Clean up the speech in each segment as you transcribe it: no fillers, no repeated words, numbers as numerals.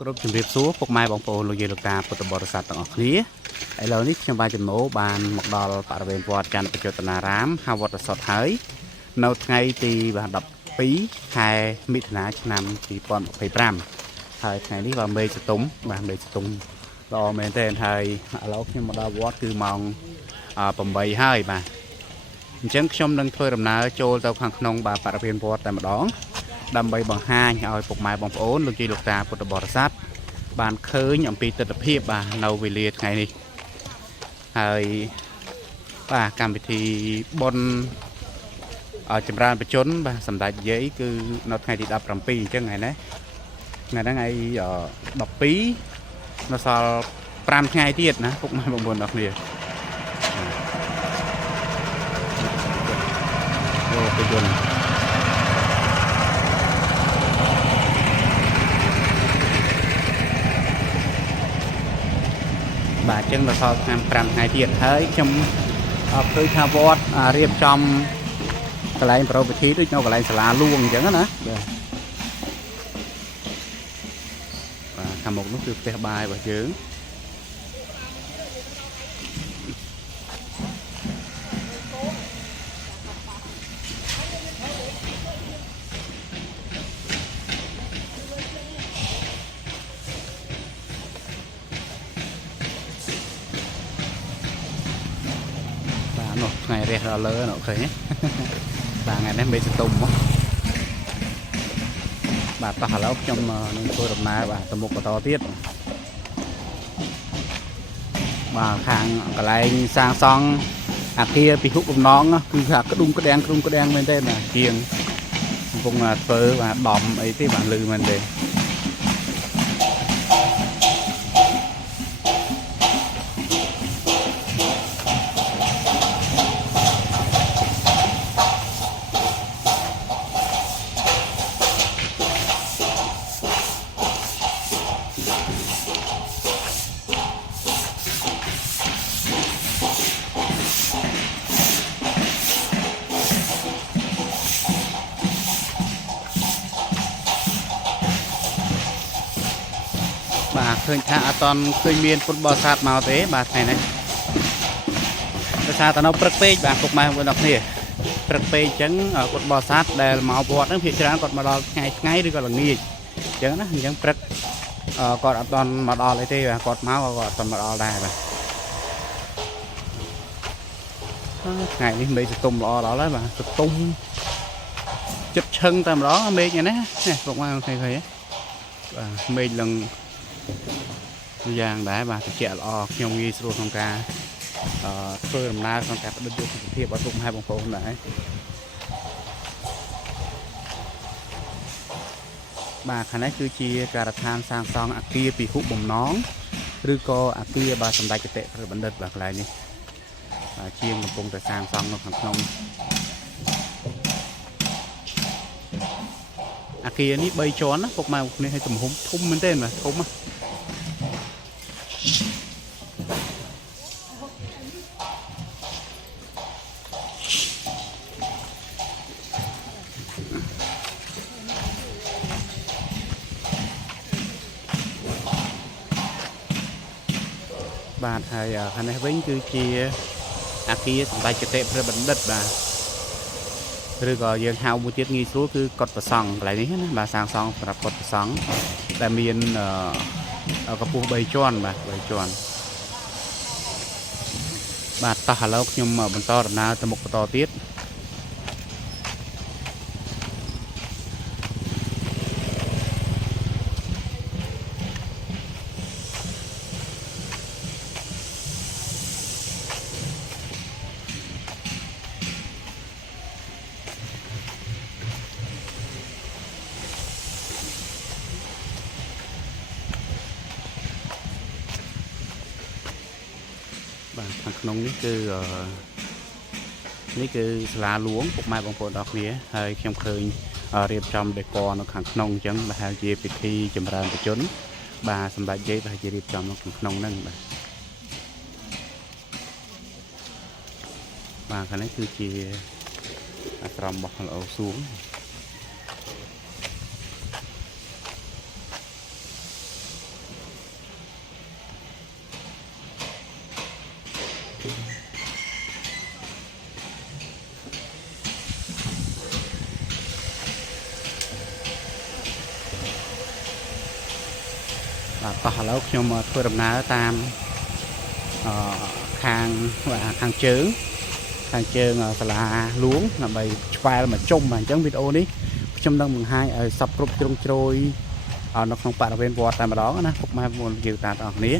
គ្រប់ជំរាបសួរពុកម៉ែបងប្អូនលោកយាយលោកតាពុទ្ធបរិស័ទទាំងអស់គ្នាឥឡូវនេះខ្ញុំបានចំណូលបានមកដល់បរិវេណវត្តច័ន្ទបច្ចុប្បន្នារាមហៅវត្តសុទ្ធហើយនៅថ្ងៃទី12ខែមិថុនាឆ្នាំ2025ហើយថ្ងៃនេះបាទមេឃសតុំបាទមេឃសតុំល្អមែនទេហើយឥឡូវខ្ញុំមកដល់វត្តគឺម៉ោង8ហើយបាទអញ្ចឹងខ្ញុំនឹងធ្វើដំណើរចូលទៅខាងក្នុងបាទបរិវេណវត្តតែម្ដងដើម្បីបង្ហាញឲ្យពុកម៉ែបងប្អូនលោកយាយលោកតាពុទ្ធបរិស័ទបានឃើញអំពីទស្សនវិជ្ជាបាទនៅវេលាថ្ងៃនេះហើយបាទកម្មវិធីបុណ្យចម្រើនបច្ចុប្បន្នបាទសម្ដេចយាយគឺនៅថ្ងៃទី17អញ្ចឹងថ្ងៃនេះថ្ងៃហ្នឹងថ្ងៃ12នៅសល់5ថ្ងៃទៀតណាពុកម៉ែបងប្អូនអរគ្នាអូបច្ចុប្បន្នបាទអញ្ចឹងដល់សល់ឆ្នាំ5ថ្ងៃទៀតហើយខ្ញុំឃើញថាវត្តរៀបចំកន្លែងប្រពៃពិធីដូចនៅកន្លែងសាលាលួងអញ្ចឹងណាបាទខាងមុខនោះគឺផ្ទះបាយរបស់យើងនោះថ្ងៃរះដល់លើនោះឃើញបាទថ្ងៃនេះមេឃសតុំបាទតោះឥឡូវខ្ញុំនឹងធ្វើដំណើរបាទទៅមុខបន្តទៀតបាទខាងកន្លែងសាងសង់អាគារពិហុបំណងគឺថាក្ដុំក្ដាំងមែនទេណាជាងកំពុងធ្វើបាទដំអីទេបាទលឺមែនទេបាទឃើញថាអត់តន់ឃើញមានពុទ្ធបរិស័ទមកទេបាទថ្ងៃនេះដោយសារតែនៅព្រឹកពេកបាទពុកម៉ែបងប្អូនអរគ្នាព្រឹកពេកអញ្ចឹងពុទ្ធបរិស័ទដែលមកវត្តហ្នឹងភាគច្រើនគាត់មកដល់ថ្ងៃឬក៏ល្ងាចអញ្ចឹងណាអញ្ចឹងព្រឹកគាត់អត់តន់មកដល់អីទេបាទគាត់មកក៏អត់តន់មកដល់ដែរបាទថ្ងៃនេះមេឃសតុំល្អដល់ហើយបាទសតុំចិត្តឈឹងតែម្ដងមេឃនេះណាពុកម៉ែបងប្អូនឃើញបាទមេឃឡើងយ៉ាងដែរបាទតិចល្អខ្ញុំងាយស្រួលក្នុងការធ្វើដំណើរក្នុងការបដិយុទ្ធភាពឲ្យពុកម៉ែបងប្អូនដែរបាទខាងនេះគឺជាការដ្ឋានសាងសង់អគារពិហុបំណងឬក៏អគារបាទសម្ដេចគតិព្រះបណ្ឌិតបាទកន្លែងនេះជាងកំពុងតែសាងសង់នៅខាងក្នុងអគារនេះ3ជាន់ណាពុកម៉ែបងប្អូនឲ្យទំហំធំមែនទេបាទធំណាបាទហើយខាងនេះវិញគឺជាអគារសម្ដេចគតិព្រះបណ្ឌិតបាទឬក៏យើងហៅមួយទៀតងាយស្រួលគឺកុដិប្រសង់កន្លែងនេះណាបាទសាងសង់សម្រាប់កុដិប្រសង់ដែលមានកម្ពស់3ជាន់បាទ3ជាន់បាទតោះឥឡូវខ្ញុំបន្តដំណើរទៅមុខបន្តទៀតបាទខាងក្នុងនេះគឺនេះគឺសាលាលួងពុកម៉ែបងប្អូនអរគ្នាហើយខ្ញុំឃើញរៀបចំដេក័រនៅខាងក្នុងអញ្ចឹងប្រហែលជាពិធីចម្រើនបច្ចុប្បន្នបាទសម្ដេចយាយប្រហែលជារៀបចំនៅខាងក្នុងហ្នឹងបាទខាងនេះគឺជាអាស្រមរបស់លោកអូសួង ប và tỏ lâu khi mà thôi đầm ná tam khang và khang chướng là luống là bày file mà trông mà chẳng video đi trong đông mừng hai ở sập group trong trôi nó không phải là bên vọt tại mà đó nè phục mai một kiểu tạt ở ní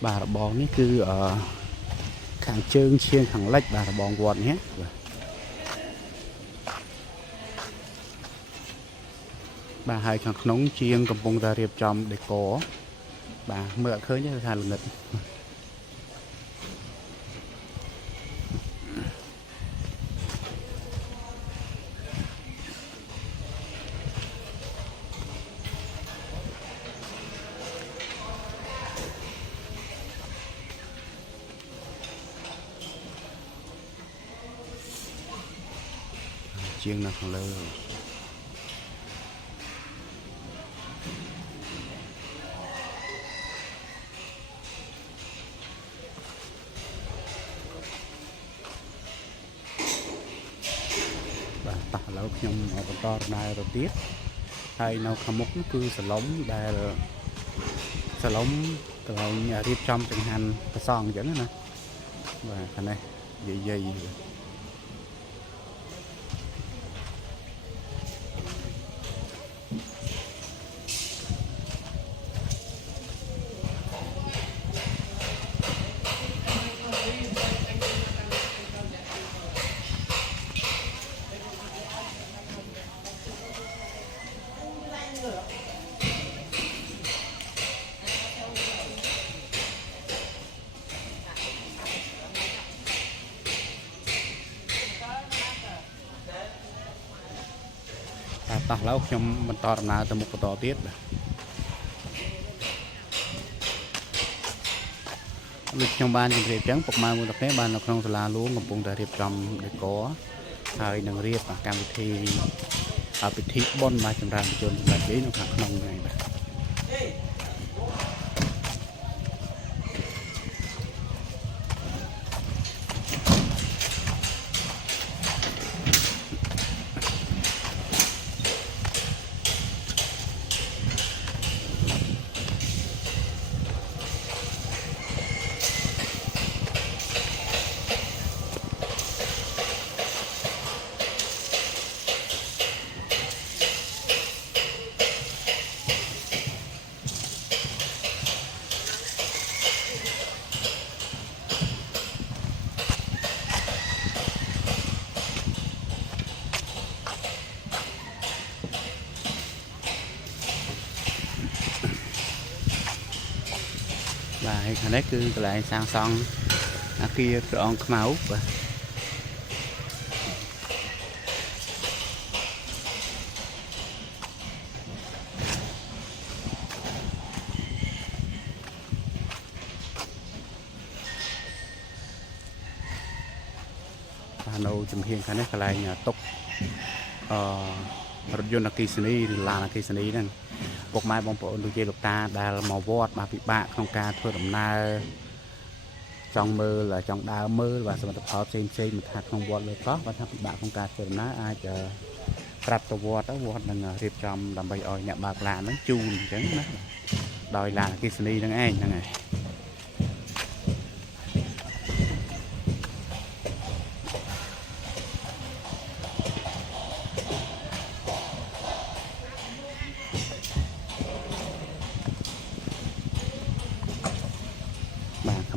bà bóng ní cứ ở khang chướng chiên khang lách bà bóng vọt nhé bà hai khang nóng chiên cầm bông ra riệp trong để có bà mượn khơi nhé là nghịch chiên là khang lơ tả lâu nhom ở bên to này rồi tiếp hay nào khăm mốc nó cứ sờ lóng đây là sờ lóng từ nhà tiếp trong chẳng hạn cái son dẫn nè và cái này dây tỏ lâu trong mình to nào từ một cái to tiết lịch trong ban thì riệp trắng phục mai một đặc thế ban nó không là luôn một vùng riệp trong để có hơi nâng riệp và cam thi ở vị trí bon mà trong ra chôn là đấy nó khác nông này và cái này cứ lại sang xong kia trọn máu và nâu chấm hiền cái này cái này nhà tốcรถยนต์អគ្គិសនីឬឡានអគ្គិសនីហ្នឹងពុកម៉ែបងប្អូនដូចជាលោកតាដែលមកវត្តមកពិបាកក្នុងការធ្វើដំណើរចង់មើលចង់ដើរមើលបាទសមិទ្ធផលផ្សេងមិនថាក្នុងវត្តលើកោះបើថាពិបាកក្នុងការធ្វើដំណើរអាចប្រាប់ទៅវត្តនឹងរៀបចំដើម្បីឲ្យអ្នកបើកឡានហ្នឹងជូនអញ្ចឹងណាដោយឡានអគ្គិសនីហ្នឹងឯងហ្នឹងហើយ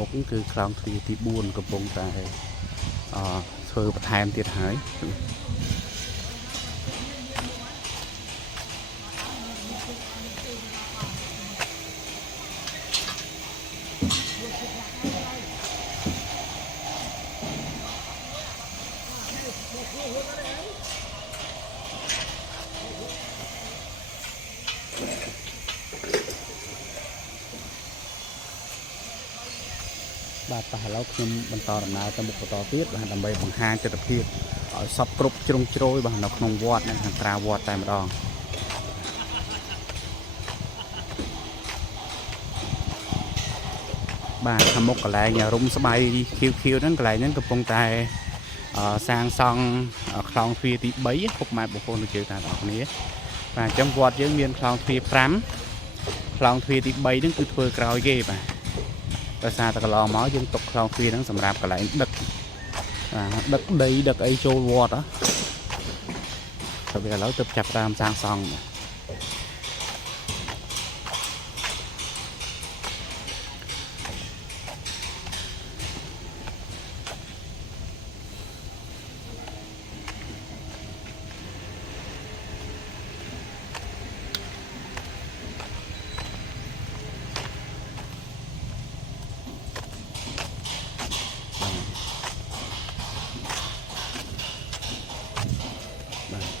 មុខគឺក្រោមទ្វារទី4កំពុងតែធ្វើបន្ថែមទៀតហើយ បាទតោះឥឡូវខ្ញុំបន្តដំណើរទៅមុខបន្តទៀតបាទដើម្បីបង្ហាញទស្សនវិជ្ជា សពគ្រប់ជ្រុងជ្រោយបាទនៅក្នុងវត្តនិងខាងក្រៅវត្តតែម្ដងបាទខាងមុខកន្លែងរុំស្បៃខៀវហ្នឹងកន្លែងហ្នឹងកំពុងតែសាងសង់ខ្លោងទ្វារទី3ពុកម៉ែបងប្អូនលោកជឿតាមបងប្អូនគ្នាបាទអញ្ចឹងវត្តយើងមានខ្លោងទ្វារ5ខ្លោងទ្វារទី3ហ្នឹងគឺធ្វើក្រោយគេបាទដោយសារតែកន្លងមកយើងទុកខ្លោងទ្វារហ្នឹងសម្រាប់កន្លែងដឹកដីដឹកអីចូលវត្តទៅវាឥឡូវទៅចាប់តាមសាងសង់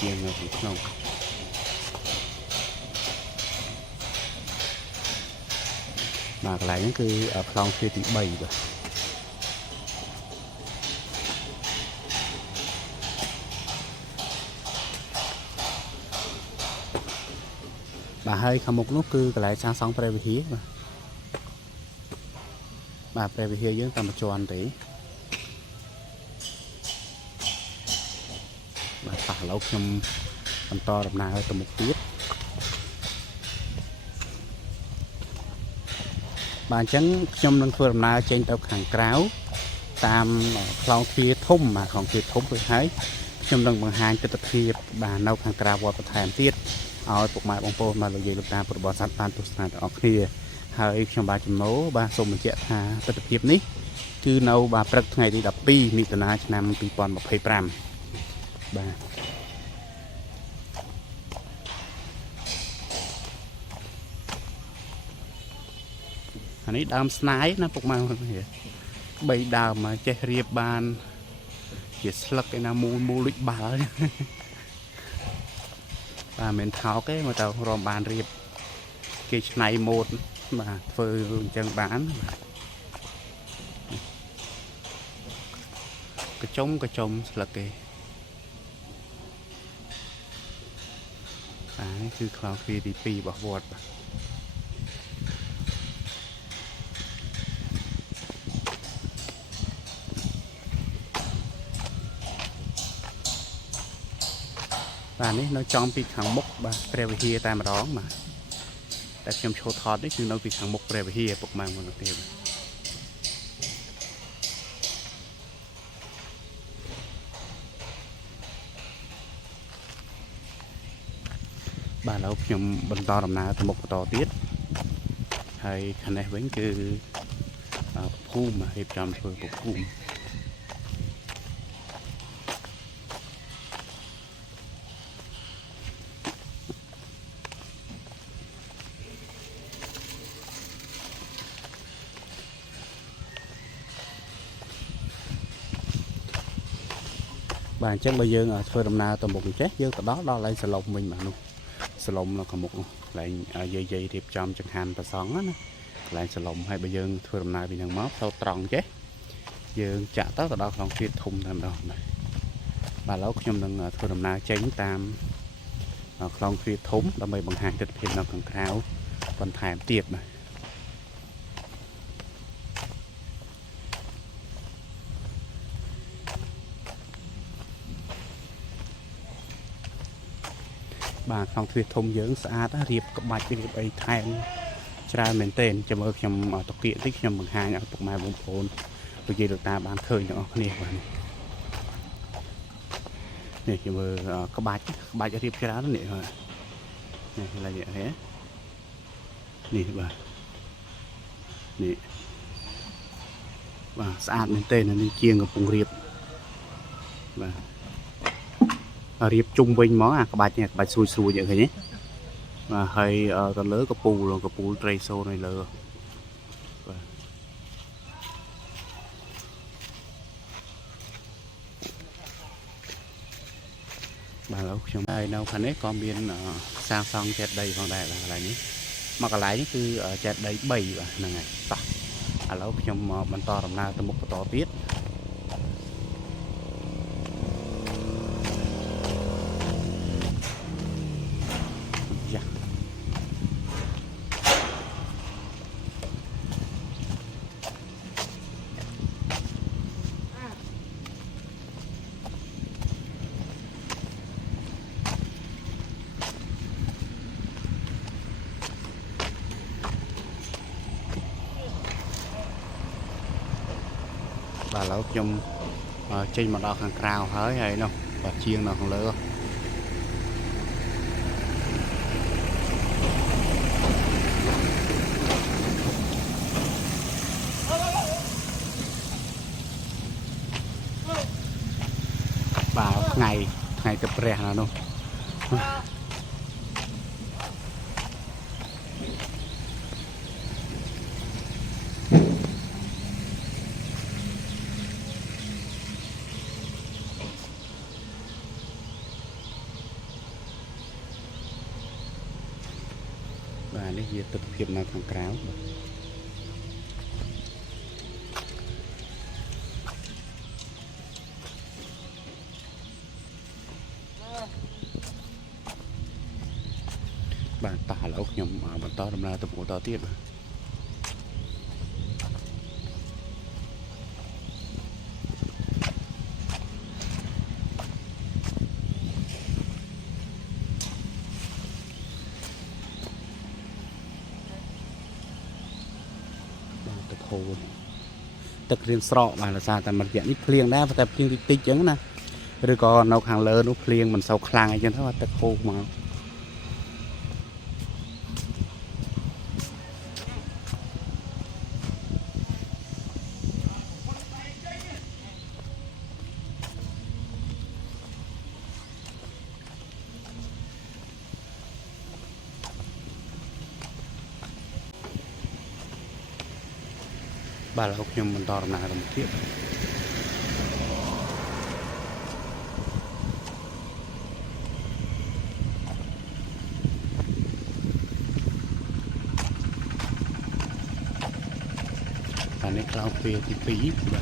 ជាងនៅក្នុងបាទកន្លែងហ្នឹងគឺខ្លោងទ្វារទី3បាទហើយខាងមុខនោះគឺកន្លែងសាងសង់ព្រះវិហារបាទព្រះវិហារយើងតាមបញ្ជាន់ទេបាទប៉ះឥឡូវខ្ញុំបន្តដំណើរទៅមុខទៀតបាទអញ្ចឹងខ្ញុំនឹងធ្វើដំណើរចេញទៅខាងក្រៅតាមខ្លោងទ្វារធំបាទខ្លោងទ្វារធំទៅហើយខ្ញុំនឹងបង្ហាញទិដ្ឋភាពបាទនៅខាងក្រៅវត្តបន្ថែមទៀតឲ្យពុកម៉ែបងប្អូនមកលោកយាយលោកតាពុទ្ធបរិស័ទបានទស្សនាទាំងអស់គ្នាហើយខ្ញុំបាទចំណូលបាទសូមបញ្ជាក់ថាទិដ្ឋភាពនេះគឺនៅបាទព្រឹកថ្ងៃទី12មិថុនាឆ្នាំ2025បាទអានេះដើមស្នាយណាពុកម៉ែបងប្អូន3ដើមមកចេះរៀបបានជាស្លឹកឯណាមូលដូចបាល់បាទមិនថោកទេមកទៅរំបានរៀបគេឆ្នៃម៉ូដបាទធ្វើអញ្ចឹងបានកញ្ចុំស្លឹកគេបាទនេះគឺខ្លោងទ្វារទី2របស់វត្តបាទនេះនៅចំពីខាងមុខបាទព្រះវិហារតែម្ដងបាទតែខ្ញុំឈរថតនេះគឺនៅពីខាងមុខព្រះវិហារពុកម៉ែមកទៀតបាទឥឡូវខ្ញុំបន្តដំណើរទៅមុខបន្តទៀតហើយខាងនេះវិញគឺភូមិរៀបចំធ្វើភូមិបាទអញ្ចឹងបើយើងធ្វើដំណើរទៅមុខអញ្ចេះយើងទៅដល់កន្លែងសឡុំវិញបាទនោះសឡុំនៅខាងមុខនោះកន្លែងយាយរៀបចំចង្ហាន់ប្រសង់ណាកន្លែងសឡុំហើយបើយើងធ្វើដំណើរពីហ្នឹងមកទៅត្រង់ចេះយើងចាក់ទៅដល់ក្នុងទ្វារធំតែម្ដងបាទឥឡូវខ្ញុំនឹងធ្វើដំណើរចេញតាមខ្លងទ្វារធំដើម្បីបង្ហាញទិដ្ឋភាពនៅខាងក្រៅបន្ថែមទៀតបាទបាទក្នុងទ្វារធំយើងស្អាតរៀបក្បាច់រៀបអីថែមច្រើនមែនទែនចាំមើលខ្ញុំតកៀកតិចខ្ញុំបង្ហាញឲ្យពុកម៉ែបងប្អូនលោកយាយលោកតាបានឃើញទាំងអស់គ្នាបាទនេះខ្ញុំមើលក្បាច់រៀបច្រើននេះបាទនេះឡើយនេះបាទនេះបាទស្អាតមែនទែននេះជាងកំពុងរៀបបាទរៀបជុំវិញហ្មងអាក្បាច់នេះក្បាច់ស្រួយយ៉ាងឃើញទេបាទហើយទៅលើកពូលត្រីសូននៅលើបាទបាទឥឡូវខ្ញុំហើយនៅខាងនេះក៏មានសាងសង់ចេតិយផងដែរបាទកន្លែងនេះមកកន្លែងនេះគឺចេតិយ3បាទហ្នឹងហើយតោះឥឡូវខ្ញុំបន្តដំណើរទៅមុខបន្តទៀត bà lâu trong trên một đo hàng cào hơi hay đâu và chiên nó không lớn bà ngày ngày tập rẻ nào đâu và đây là tập hiệp nào thằng cáo bạn tả là ốc nhom bạn to đâm ra tập cổ to tiếp hồ tập riêng sọ mà là sao tại mặt dạng ít phèn đá và tập riêng tí chấn nè rồi còn nấu hàng lớn nấu phèn mình sâu khang cho nó tập hồ mà bà là hộp nhôm mình to nào một tiếp và này cloud phê thì phí bà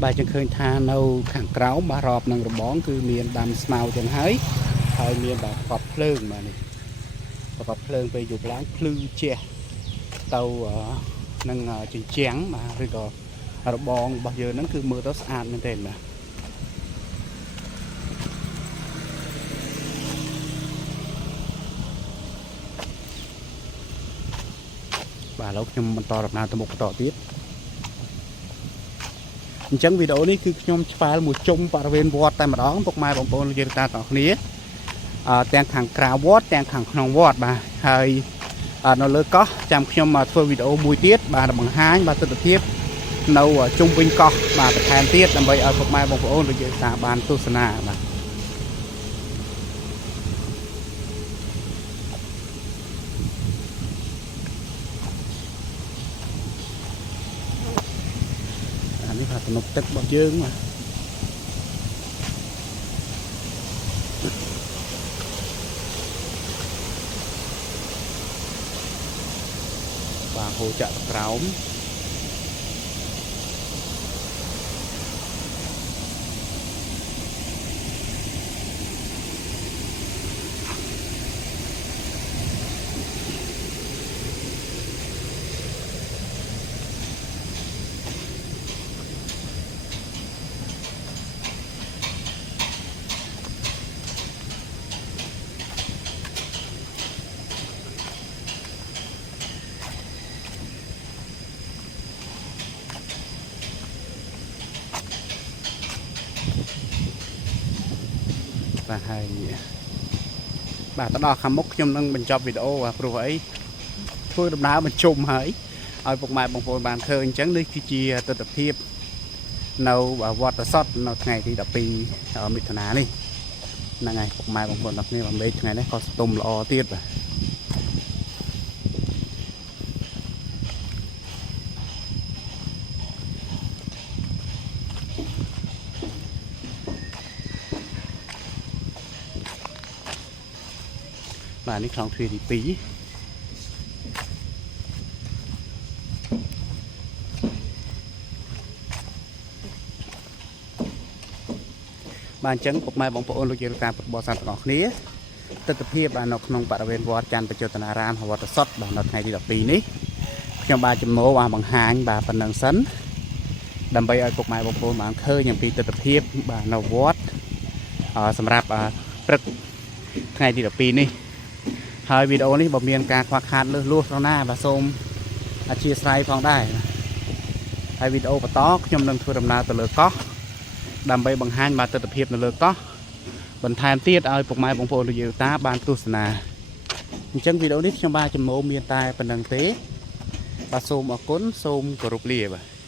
bà chẳng khơi tha nâu khẳng cáo bà rọp nâng rồi bón cứ miền đàm màu chẳng hấy hơi miền bà cọp phơn mà này cọp phơn về dục láng phư che tàu nâng chừng chén mà rồi rồi bón bao giờ nó cứ mưa đó ăn nên tên mà bà lúc nhưng mình to đập nào tôi một tỏ tiếp chẳng video nàyคือខ្ញុំឆ្វាលមួយជុំបរិវេណវត្តតែម្ដងពុកម៉ែបងប្អូនលោកយាយតាទាំងគ្នាទាំងខាងក្រៅវត្តទាំងខាងក្នុងវត្តបាទហើយនៅលើកោះចាំខ្ញុំធ្វើវីដេអូមួយទៀតបាទបង្ហាញបាទទស្សនវិជ្ជានៅជុំវិញកោះបាទបន្ថែមទៀតដើម្បីឲ្យពុកម៉ែបងប្អូនលោកយាយតាបានទស្សនាបាទสนุกตึกบ่យើងมาบาโหจะក្រោមបាទហើយបាទទៅដល់ខាងមុខខ្ញុំនឹងបញ្ចប់វីដេអូព្រោះអីធ្វើដំណើរបញ្ជុំហើយឲ្យពុកម៉ែបងប្អូនបានឃើញអញ្ចឹងនេះគឺជាទស្សនវិជ្ជានៅវត្តសតនៅថ្ងៃទី12មិថុនានេះហ្នឹងហើយពុកម៉ែបងប្អូនទាំងគ្នាមេឃថ្ងៃនេះក៏ស្ទុំល្អទៀតបាទបាទនេះខ្លងទ្វារទី2 បានចឹងពុកម៉ែបងប្អូនលោកយាយលោកតាពុទ្ធបរិស័ទទាំងអស់គ្នាទស្សនភាពបាននៅក្នុងបរិវេណវត្តច័ន្ទបច្ចុប្បន្នារាមវត្តសុទ្ធបាទនៅថ្ងៃទី12នេះខ្ញុំបានចំណូលបានបង្ហាញបាទប៉ុណ្ណឹងសិនដើម្បីឲ្យពុកម៉ែបងប្អូនបានឃើញអំពីទស្សនភាពបាទនៅវត្តសម្រាប់ព្រឹកថ្ងៃទី12នេះហើយវីដេអូនេះបើមានការខ្វះខាតលើសលួសត្រង់ណាបាទសូមអធិស្ឋានផងដែរហើយវីដេអូបន្តខ្ញុំនឹងធ្វើដំណើរទៅលើកោះដើម្បីបង្ហាញបាទទស្សនភាពនៅលើកោះបន្ថែមទៀតឲ្យពុកម៉ែបងប្អូនលោកយាយលោកតាបានទស្សនាអញ្ចឹងវីដេអូនេះខ្ញុំបានចំណូលមានតែប៉ុណ្្នឹងទេបាទសូមអរគុណសូមគោរពលាបាទ